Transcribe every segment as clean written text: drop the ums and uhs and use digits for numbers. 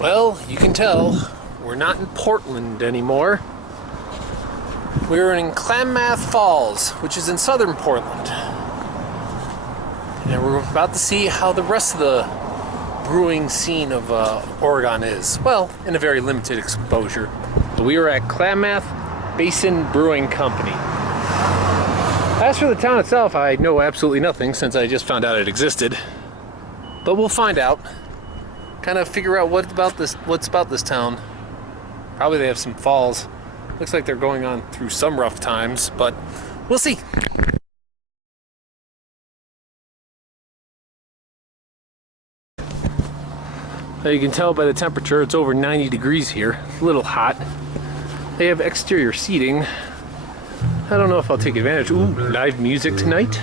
Well, you can tell we're not in Portland anymore. We're in Klamath Falls, which is in southern Portland. And we're about to see how the rest of the brewing scene of Oregon is. Well, in a very limited exposure. We are at Klamath Basin Brewing Company. As for the town itself, I know absolutely nothing since I just found out it existed. But we'll find out. Kind of figure out what's about this town. Probably they have some falls. Looks like they're going on through some rough times, but we'll see. Now you can tell by the temperature it's over 90 degrees here. A little hot. They have exterior seating. I don't know if I'll take advantage. Ooh, live music tonight.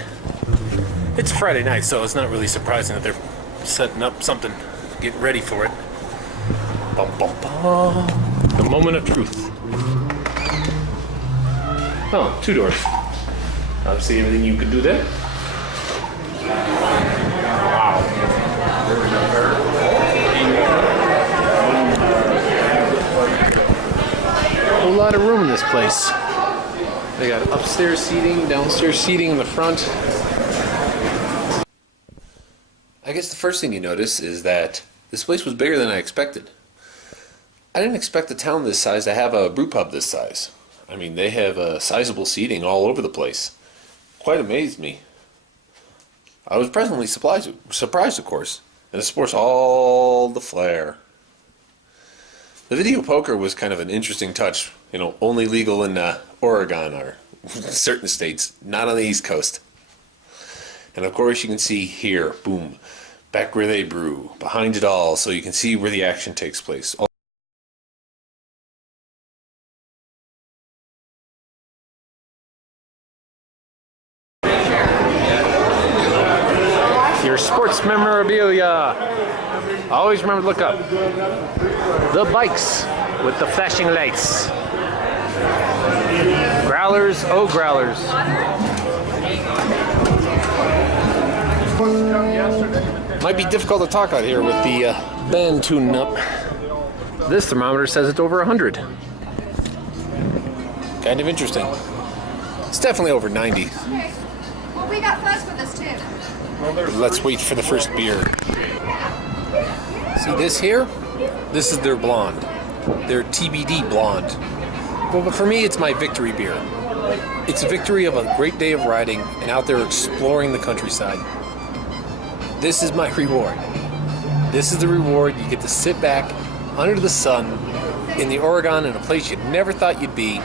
It's Friday night, so it's not really surprising that they're setting up something. Getting ready for it. Bum, bum, bum. The moment of truth. Oh, 2 doors. Obviously everything you could do there. Wow. A whole lot of room in this place. They got upstairs seating, downstairs seating in the front. I guess the first thing you notice is that this place was bigger than I expected. I didn't expect a town this size to have a brew pub this size. I mean, they have sizable seating all over the place. Quite amazed me. I was pleasantly surprised, of course, and it sports all the flair. The video poker was kind of an interesting touch. You know, only legal in Oregon or certain states, not on the East Coast. And of course you can see here, boom, back where they brew, behind it all, so you can see where the action takes place. Your sports memorabilia. Always remember to look up. The bikes with the flashing lights. Growlers, oh growlers. Might be difficult to talk out here with the band tuning up. This thermometer says it's over 100. Kind of interesting. It's definitely over 90. Okay. Well, we got fuzz with us too. Let's wait for the first beer. See this here? This is their blonde. Their TBD blonde. But for me, it's my victory beer. It's a victory of a great day of riding and out there exploring the countryside. This is my reward. This is the reward. You get to sit back under the sun in the Oregon in a place you never thought you'd be,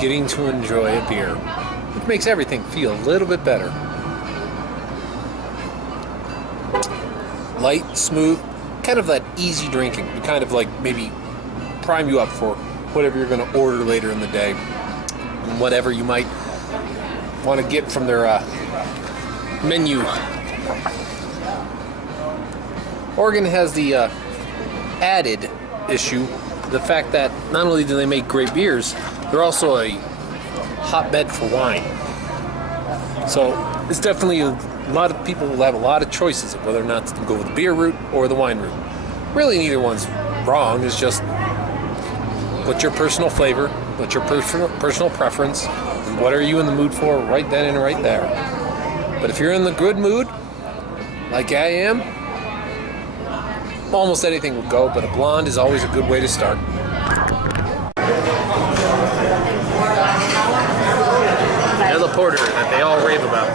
getting to enjoy a beer, which makes everything feel a little bit better. Light, smooth, kind of that easy drinking. Kind of like maybe prime you up for whatever you're going to order later in the day. Whatever you might want to get from their menu. Oregon has the added issue, the fact that not only do they make great beers, they're also a hotbed for wine. So it's definitely a lot of people will have a lot of choices of whether or not to go with the beer route or the wine route. Really, neither one's wrong. It's just what's your personal flavor, what's your personal preference, and what are you in the mood for right then and right there. But if you're in the good mood, like I am, almost anything will go, but a blonde is always a good way to start. Vanilla porter that they all rave about.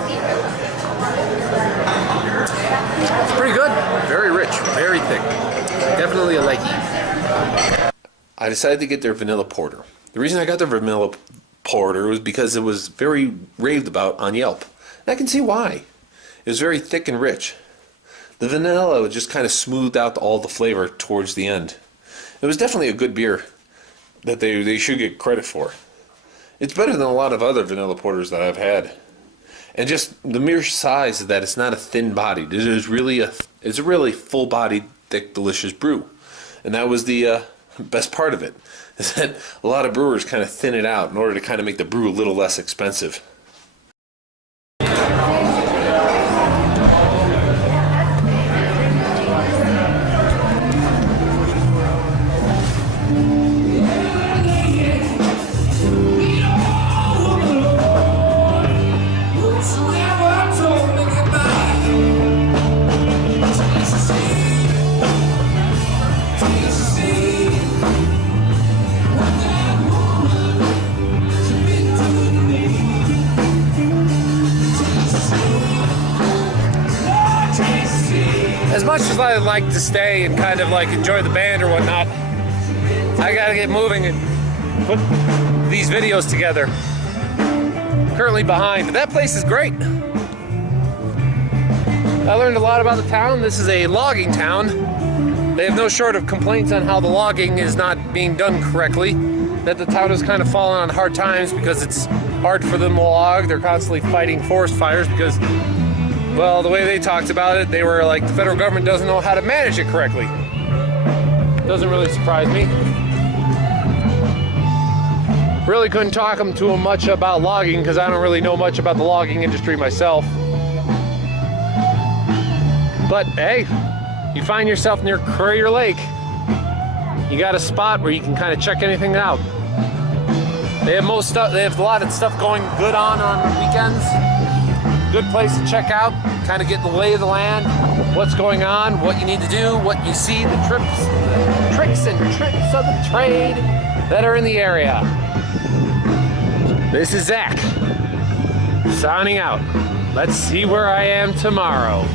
It's pretty good. Very rich, very thick. Definitely a likey. I decided to get their vanilla porter. The reason I got their vanilla porter was because it was very raved about on Yelp. And I can see why. It was very thick and rich. The vanilla just kind of smoothed out all the flavor towards the end. It was definitely a good beer that they should get credit for. It's better than a lot of other vanilla porters that I've had. And just the mere size of that, it's not a thin bodied. It's a really full bodied, thick, delicious brew. And that was the best part of it, is that a lot of brewers kind of thin it out in order to kind of make the brew a little less expensive. like to stay and kind of like enjoy the band or whatnot. I gotta get moving and put these videos together. Currently behind, but that place is great. I learned a lot about the town. This is a logging town. They have no short of complaints on how the logging is not being done correctly. That the town is kind of falling on hard times because it's hard for them to log. They're constantly fighting forest fires because, well, the way they talked about it, they were like, the federal government doesn't know how to manage it correctly. Doesn't really surprise me. Really couldn't talk to them much about logging because I don't really know much about the logging industry myself. But hey, you find yourself near Crater Lake, you got a spot where you can kind of check anything out. They have most stuff. They have a lot of stuff going good on weekends. Good place to check out, kind of get the lay of the land, what's going on, what you need to do, what you see, the tricks and trips of the trade that are in the area. This is Zach, signing out. Let's see where I am tomorrow.